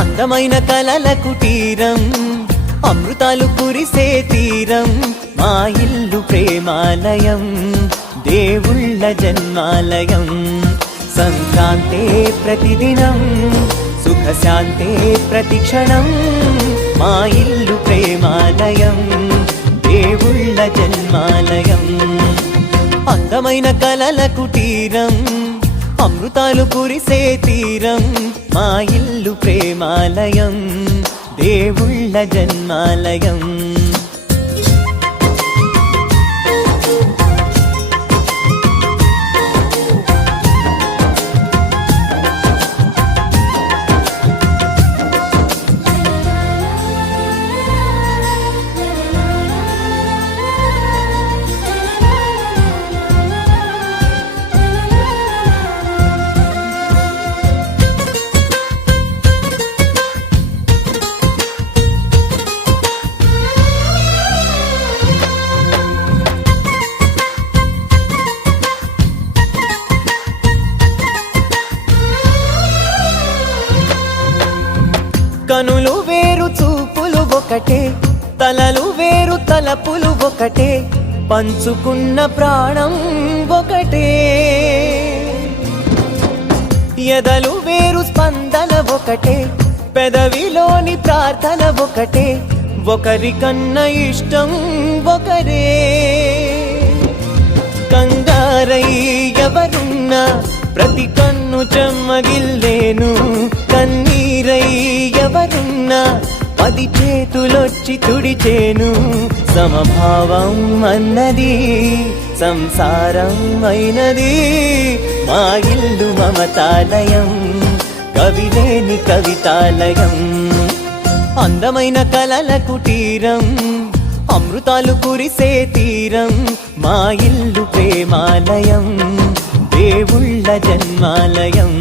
అందమైన కలల కుటీరం, అమృతాలు కురిసే తీరం, మా ఇల్లు ప్రేమాలయం, దేవుళ్ళ జన్మాలయం. సంక్రాంతే ప్రతిదినం, సుఖశాంతే ప్రతిక్షణం, మా ఇల్లు ప్రేమాలయం, దేవుళ్ళ జన్మాలయం. అందమైన కలల కుటీరం, అమృతాలు కురిసే తీరం, మా ఇల్లు ప్రేమాలయం, దేవుళ్ళ జన్మాలయం. కనులు వేరు చూపులు ఒకటే, తలలు వేరు తలపులు ఒకటే, పంచుకున్న ప్రాణం ఒకటే. ఎదలు వేరు స్పందన ఒకటే, పెదవిలోని ప్రార్థన ఒకటే, ఒకరికన్నా ఇష్టం ఒకరే. కంగారై ఎవరున్నా ప్రతి కన్ను చెమ్మగిల్లేను, కన్నీరై ఎవరున్నా 10 చేతులొచ్చి తుడిచేను. సమభావం అన్నది సంసారం అయినది, మా ఇల్లు మమతాలయం, కవిలేని కవితాలయం. అందమైన కలల కుటీరం, అమృతాలు కురిసే తీరం, మా ఇల్లు ప్రేమాలయం, దేవుళ్ళ జన్మాలయం.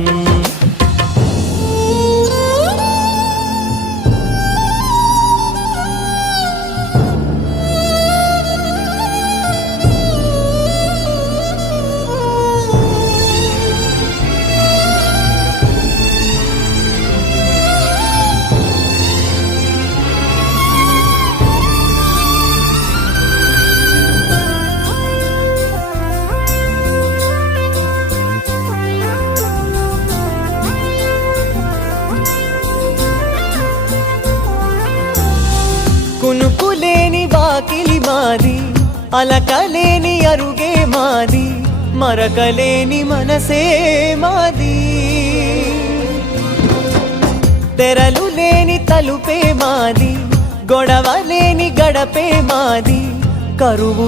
కునుకులేని వాకిలి మాది, అలకలేని అరుగే మాది, మరకలేని మనసే మాది. తెరలు లేని తలుపే మాది, గొడవ లేని గడపే మాది, కరువు